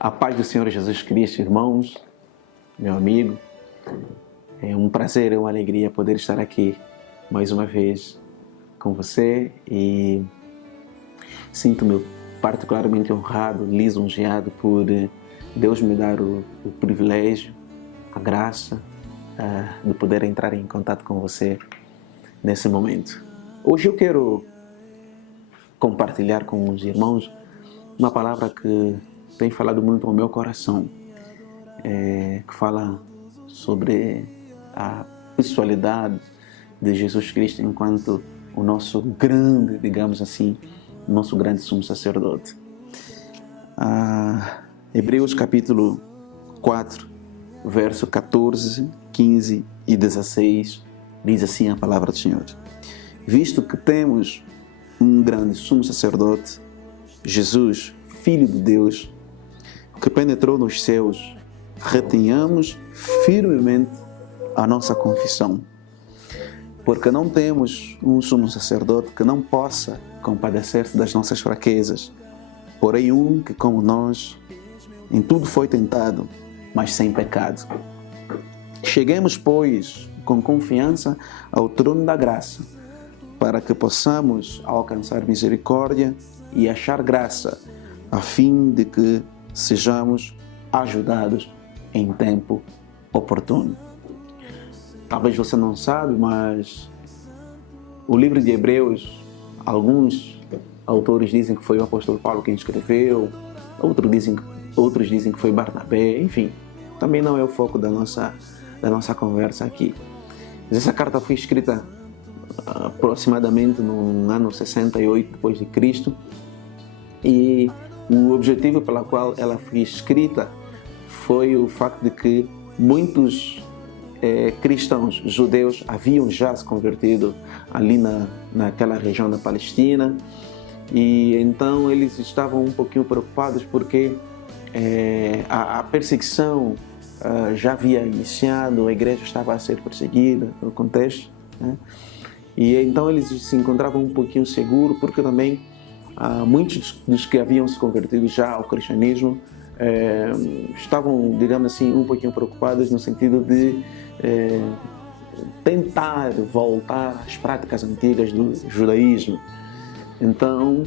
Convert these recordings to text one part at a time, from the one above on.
A paz do Senhor Jesus Cristo, irmãos, meu amigo. É um prazer, é uma alegria poder estar aqui mais uma vez com você e sinto-me particularmente honrado, lisonjeado por Deus me dar o privilégio, a graça de poder entrar em contato com você nesse momento. Hoje eu quero compartilhar com os irmãos uma palavra que tem falado muito ao meu coração, que fala sobre a pessoalidade de Jesus Cristo enquanto o nosso grande, digamos assim, nosso grande sumo sacerdote. Hebreus capítulo 4, verso 14, 15 e 16, diz assim a palavra do Senhor: visto que temos um grande sumo sacerdote, Jesus, Filho de Deus, que penetrou nos céus, retenhamos firmemente a nossa confissão, porque não temos um sumo sacerdote que não possa compadecer-se das nossas fraquezas, porém um que, como nós, em tudo foi tentado, mas sem pecado. Cheguemos, pois, com confiança ao trono da graça, para que possamos alcançar misericórdia e achar graça, a fim de que sejamos ajudados em tempo oportuno. Talvez você não sabe, mas o livro de Hebreus, alguns autores dizem que foi o apóstolo Paulo quem escreveu, outros dizem que foi Barnabé, enfim, também não é o foco da nossa conversa aqui. Mas essa carta foi escrita aproximadamente no ano 68 depois de Cristo, e o objetivo pela qual ela foi escrita foi o facto de que muitos cristãos judeus haviam já se convertido ali naquela região da Palestina, e então eles estavam um pouquinho preocupados porque a perseguição já havia iniciado, a igreja estava a ser perseguida no contexto, né? E então eles se encontravam um pouquinho seguros, porque também muitos dos que haviam se convertido já ao cristianismo estavam, digamos assim, um pouquinho preocupados no sentido de tentar voltar às práticas antigas do judaísmo. Então,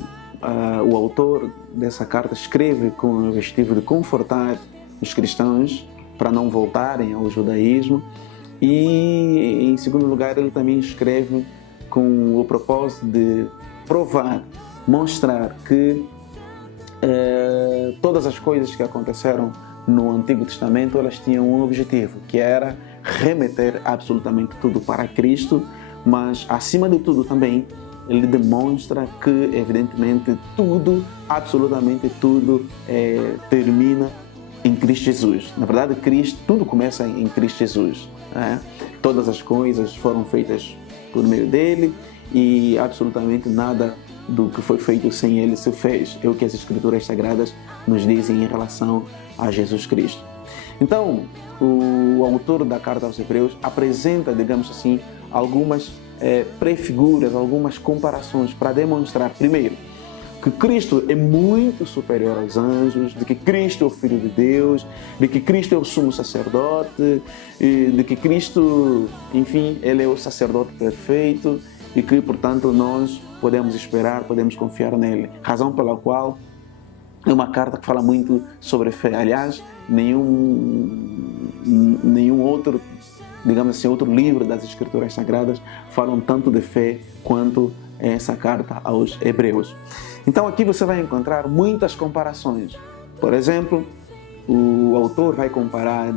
o autor dessa carta escreve com o objetivo de confortar os cristãos para não voltarem ao judaísmo, e, em segundo lugar, ele também escreve com o propósito de provar, mostrar que todas as coisas que aconteceram no Antigo Testamento, elas tinham um objetivo, que era remeter absolutamente tudo para Cristo, mas acima de tudo também ele demonstra que, evidentemente, tudo, absolutamente tudo, termina em Cristo Jesus. Na verdade, tudo começa em Cristo Jesus, né? Todas as coisas foram feitas por meio dele, e absolutamente nada do que foi feito sem ele se fez. É o que as Escrituras Sagradas nos dizem em relação a Jesus Cristo. Então, o autor da carta aos Hebreus apresenta, digamos assim, algumas prefiguras, algumas comparações para demonstrar, primeiro, que Cristo é muito superior aos anjos, de que Cristo é o Filho de Deus, de que Cristo é o sumo sacerdote, de que Cristo, enfim, ele é o sacerdote perfeito, e que, portanto, nós podemos esperar, podemos confiar nele. Razão pela qual é uma carta que fala muito sobre fé. Aliás, nenhum outro, digamos assim, outro livro das Escrituras Sagradas falam tanto de fé quanto essa carta aos Hebreus. Então aqui você vai encontrar muitas comparações. Por exemplo, o autor vai comparar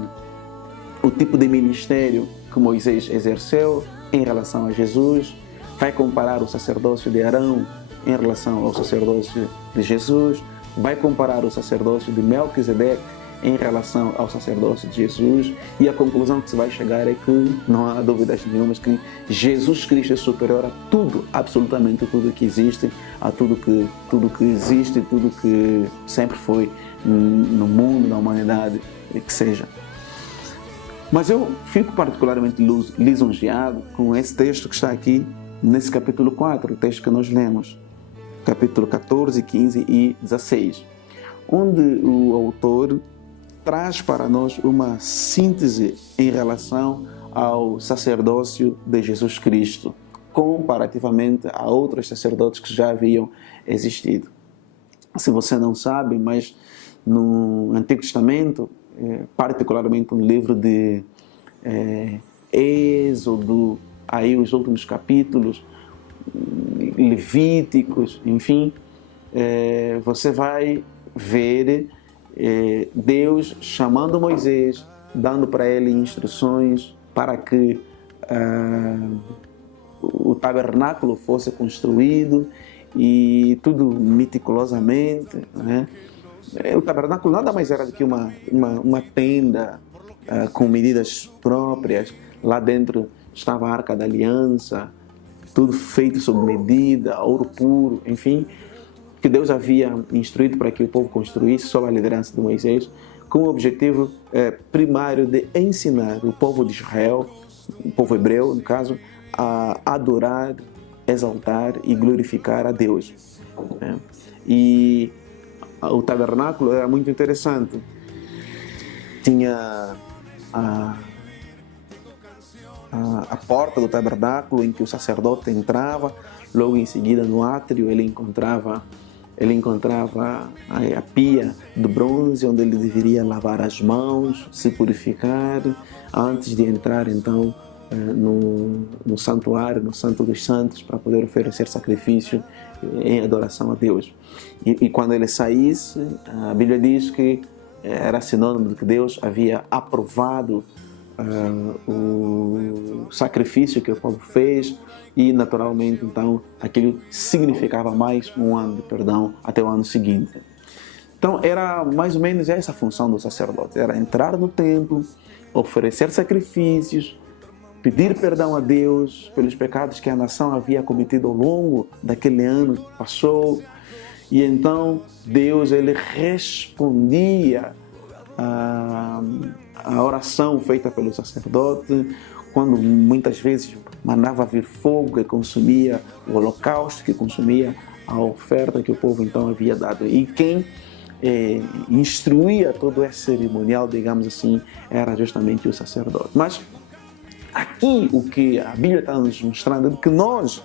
o tipo de ministério que Moisés exerceu em relação a Jesus, vai comparar o sacerdócio de Arão em relação ao sacerdócio de Jesus, vai comparar o sacerdócio de Melquisedeque em relação ao sacerdócio de Jesus, e a conclusão que se vai chegar é que não há dúvidas nenhumas que Jesus Cristo é superior a tudo, absolutamente tudo que existe, a tudo que existe, tudo que sempre foi no mundo, na humanidade, que seja. Mas eu fico particularmente lisonjeado com esse texto que está aqui nesse capítulo 4, o texto que nós lemos, capítulo 14, 15 e 16. onde o autor traz para nós uma síntese em relação ao sacerdócio de Jesus Cristo, comparativamente a outros sacerdotes que já haviam existido. Se você não sabe, mas no Antigo Testamento, particularmente no livro de Êxodo, aí os últimos capítulos, Levíticos, enfim, você vai ver Deus chamando Moisés, dando para ele instruções para que o tabernáculo fosse construído e tudo meticulosamente, né? O tabernáculo nada mais era do que uma tenda com medidas próprias. Lá dentro estava a Arca da Aliança, tudo feito sob medida, ouro puro, enfim, que Deus havia instruído para que o povo construísse sob a liderança de Moisés, com o objetivo primário de ensinar o povo de Israel, o povo hebreu, no caso, a adorar, exaltar e glorificar a Deus. E o tabernáculo era muito interessante. Tinha a porta do tabernáculo em que o sacerdote entrava, logo em seguida no átrio ele encontrava a pia de bronze onde ele deveria lavar as mãos, se purificar antes de entrar então no santuário, no Santo dos Santos, para poder oferecer sacrifício em adoração a Deus. E quando ele saísse, a Bíblia diz que era sinônimo de que Deus havia aprovado o sacrifício que o povo fez, e naturalmente então aquilo significava mais um ano de perdão até o ano seguinte. Então era mais ou menos essa a função do sacerdote, era entrar no templo, oferecer sacrifícios, pedir perdão a Deus pelos pecados que a nação havia cometido ao longo daquele ano que passou, e então Deus ele respondia a oração feita pelo sacerdote, quando muitas vezes mandava vir fogo que consumia o holocausto, que consumia a oferta que o povo então havia dado. E quem instruía todo esse cerimonial, digamos assim, era justamente o sacerdote. Mas aqui o que a Bíblia está nos mostrando é que nós,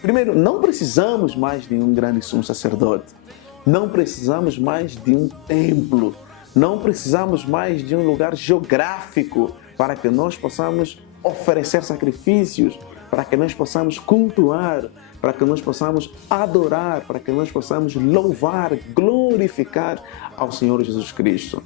primeiro, não precisamos mais de um grande sumo sacerdote, não precisamos mais de um templo, não precisamos mais de um lugar geográfico para que nós possamos oferecer sacrifícios, para que nós possamos cultuar, para que nós possamos adorar, para que nós possamos louvar, glorificar ao Senhor Jesus Cristo.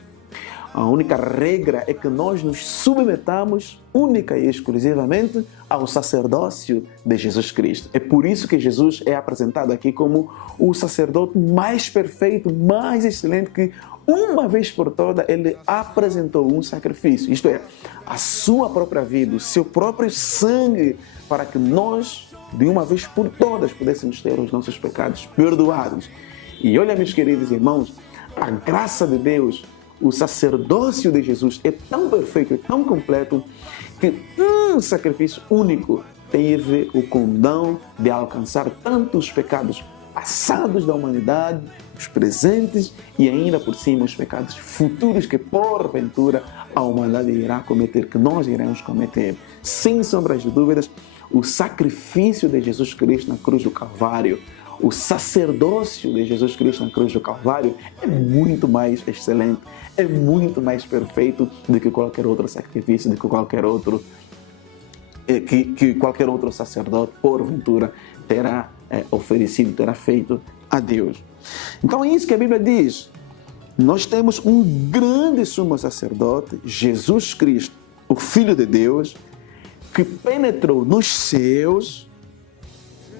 A única regra é que nós nos submetamos única e exclusivamente ao sacerdócio de Jesus Cristo. É por isso que Jesus é apresentado aqui como o sacerdote mais perfeito, mais excelente, que uma vez por toda ele apresentou um sacrifício, isto é, a sua própria vida, o seu próprio sangue, para que nós, de uma vez por todas, pudéssemos ter os nossos pecados perdoados. E olha, meus queridos irmãos, a graça de Deus, o sacerdócio de Jesus é tão perfeito, é tão completo, que um sacrifício único teve o condão de alcançar tanto os pecados passados da humanidade, os presentes e ainda por cima os pecados futuros que porventura a humanidade irá cometer, que nós iremos cometer. Sem sombras de dúvidas, o sacrifício de Jesus Cristo na cruz do Calvário, o sacerdócio de Jesus Cristo na cruz do Calvário é muito mais excelente, é muito mais perfeito do que qualquer outro sacrifício, do que qualquer outro sacerdote porventura terá oferecido, terá feito a Deus. Então é isso que a Bíblia diz. Nós temos um grande sumo sacerdote, Jesus Cristo, o Filho de Deus, que penetrou nos céus,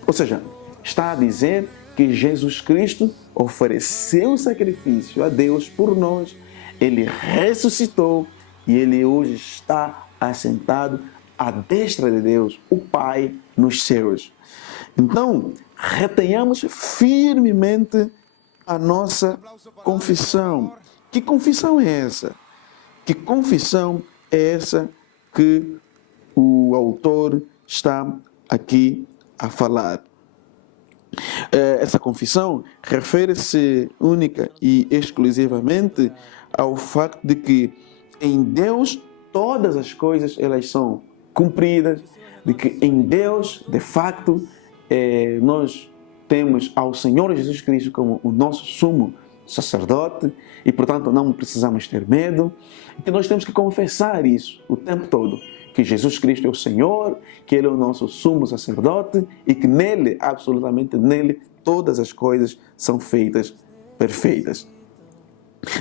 ou seja, está a dizer que Jesus Cristo ofereceu sacrifício a Deus por nós, ele ressuscitou e ele hoje está assentado à destra de Deus, o Pai, nos céus. Então, retenhamos firmemente a nossa confissão. Que confissão é essa? Que confissão é essa que o autor está aqui a falar? Essa confissão refere-se única e exclusivamente ao facto de que em Deus todas as coisas elas são cumpridas, de que em Deus, de facto, nós temos ao Senhor Jesus Cristo como o nosso sumo sacerdote e, portanto, não precisamos ter medo, que nós temos que confessar isso o tempo todo, que Jesus Cristo é o Senhor, que Ele é o nosso sumo sacerdote e que nele, absolutamente nele, todas as coisas são feitas perfeitas.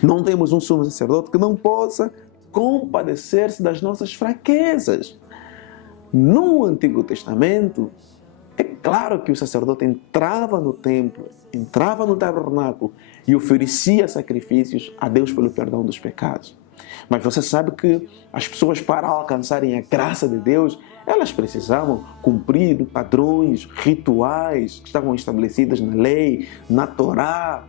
Não temos um sumo sacerdote que não possa compadecer-se das nossas fraquezas. No Antigo Testamento, é claro que o sacerdote entrava no templo, entrava no tabernáculo e oferecia sacrifícios a Deus pelo perdão dos pecados. Mas você sabe que as pessoas, para alcançarem a graça de Deus, elas precisavam cumprir padrões, rituais que estavam estabelecidos na lei, na Torá,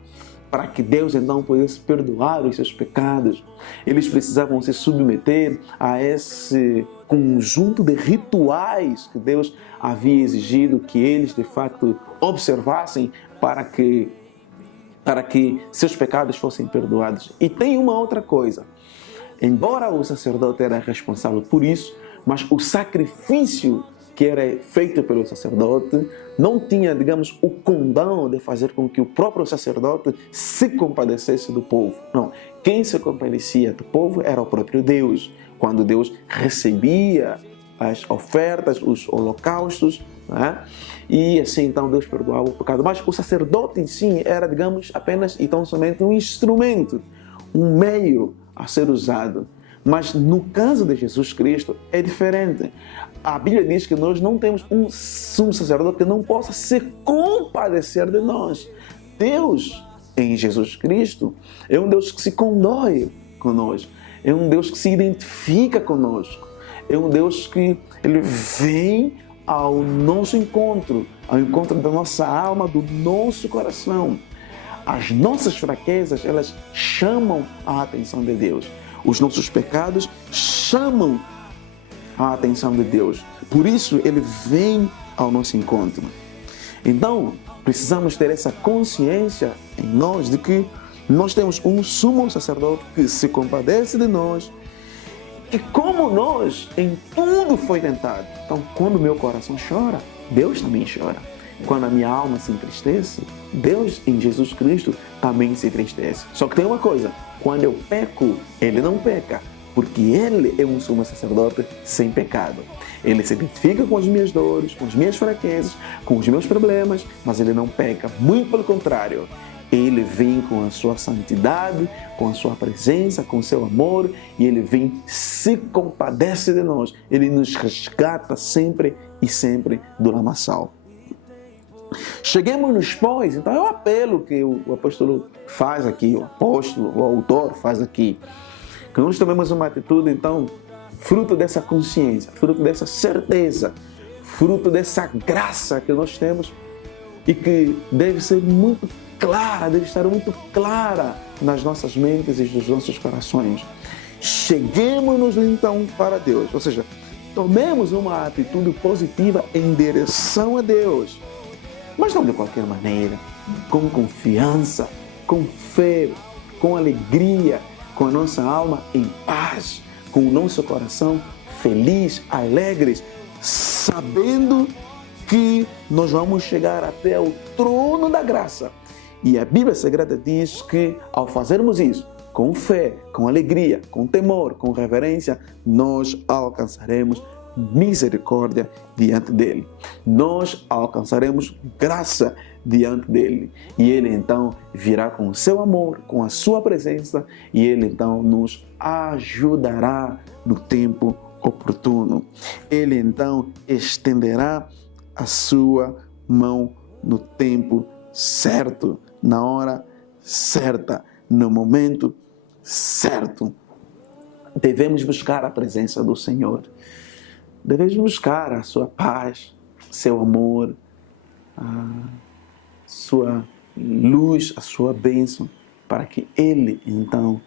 para que Deus então pudesse perdoar os seus pecados. Eles precisavam se submeter a esse conjunto de rituais que Deus havia exigido que eles de facto observassem para que seus pecados fossem perdoados. E tem uma outra coisa. Embora o sacerdote era responsável por isso, mas o sacrifício que era feito pelo sacerdote não tinha, digamos, o condão de fazer com que o próprio sacerdote se compadecesse do povo. Não, quem se compadecia do povo era o próprio Deus. Quando Deus recebia as ofertas, os holocaustos, né? E assim então Deus perdoava o pecado. Mas o sacerdote em si era, digamos, apenas e tão somente um instrumento, um meio a ser usado. Mas no caso de Jesus Cristo é diferente. A Bíblia diz que nós não temos um sumo sacerdote que não possa se compadecer de nós. Deus, em Jesus Cristo, é um Deus que se condói conosco. É um Deus que se identifica conosco. É um Deus que Ele vem ao nosso encontro, ao encontro da nossa alma, do nosso coração. As nossas fraquezas, elas chamam a atenção de Deus. Os nossos pecados chamam a atenção de Deus. Por isso, Ele vem ao nosso encontro. Então, precisamos ter essa consciência em nós de que nós temos um sumo sacerdote que se compadece de nós, que como nós, em tudo foi tentado. Então, quando o meu coração chora, Deus também chora. Quando a minha alma se entristece, Deus em Jesus Cristo também se entristece. Só que tem uma coisa, quando eu peco, Ele não peca, porque Ele é um sumo sacerdote sem pecado. Ele se identifica com as minhas dores, com as minhas fraquezas, com os meus problemas, mas Ele não peca, muito pelo contrário. Ele vem com a sua santidade, com a sua presença, com o seu amor, e Ele vem, se compadece de nós. Ele nos resgata sempre e sempre do lamaçal. Cheguemos-nos, pois, então é o apelo que o apóstolo faz aqui, o apóstolo, o autor faz aqui, que nós tomemos uma atitude, então, fruto dessa consciência, fruto dessa certeza, fruto dessa graça que nós temos e que deve ser muito clara, deve estar muito clara nas nossas mentes e nos nossos corações. Cheguemos-nos, então, para Deus, ou seja, tomemos uma atitude positiva em direção a Deus. Mas não de qualquer maneira, com confiança, com fé, com alegria, com a nossa alma em paz, com o nosso coração feliz, alegres, sabendo que nós vamos chegar até o trono da graça. E a Bíblia Sagrada diz que ao fazermos isso, com fé, com alegria, com temor, com reverência, nós alcançaremos misericórdia diante dele. Nós alcançaremos graça diante dele. E ele então virá com o seu amor, com a sua presença, e ele então nos ajudará no tempo oportuno. Ele então estenderá a sua mão no tempo certo, na hora certa, no momento certo. Devemos buscar a presença do Senhor. Devemos buscar a sua paz, seu amor, a sua luz, a sua bênção, para que Ele, então,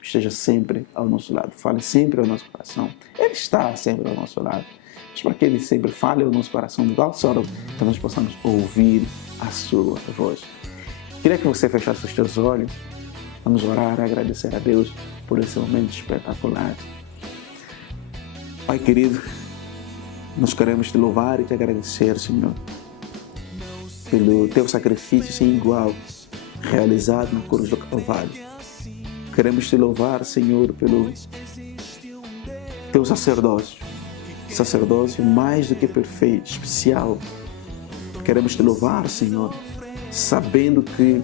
esteja sempre ao nosso lado, fale sempre ao nosso coração. Ele está sempre ao nosso lado, mas para que Ele sempre fale ao nosso coração de tal sorte que nós possamos ouvir a sua voz. Queria que você fechasse os teus olhos. Vamos orar e agradecer a Deus por esse momento espetacular. Pai querido, nós queremos te louvar e te agradecer, Senhor, pelo teu sacrifício sem igual realizado na cruz do Calvário. Queremos te louvar, Senhor, pelo teu sacerdócio mais do que perfeito, especial. Queremos te louvar, Senhor, sabendo que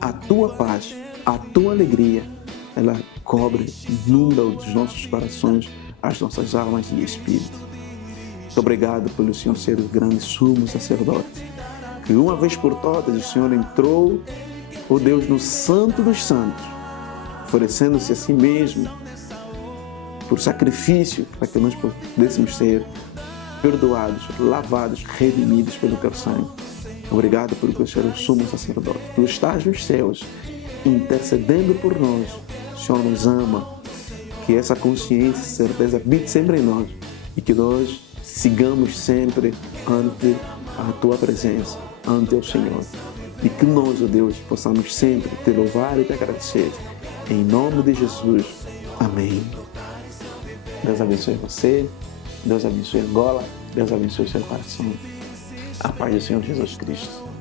a tua paz, a tua alegria, ela cobre, inunda os nossos corações, as nossas almas e espírito. Muito obrigado pelo Senhor ser o grande sumo sacerdote, que uma vez por todas o Senhor entrou, ó Deus, no Santo dos Santos, oferecendo-se a si mesmo por sacrifício, para que nós pudéssemos ser perdoados, lavados, redimidos pelo teu sangue. Obrigado por o Senhor é o sumo sacerdote. Tu estás nos céus, intercedendo por nós. O Senhor nos ama. Que essa consciência, certeza habite sempre em nós e que nós sigamos sempre ante a tua presença, ante o Senhor. E que nós, ó Deus, possamos sempre te louvar e te agradecer. Em nome de Jesus. Amém. Deus abençoe você. Deus abençoe Angola. Deus abençoe o seu coração. A paz do Senhor Jesus Cristo.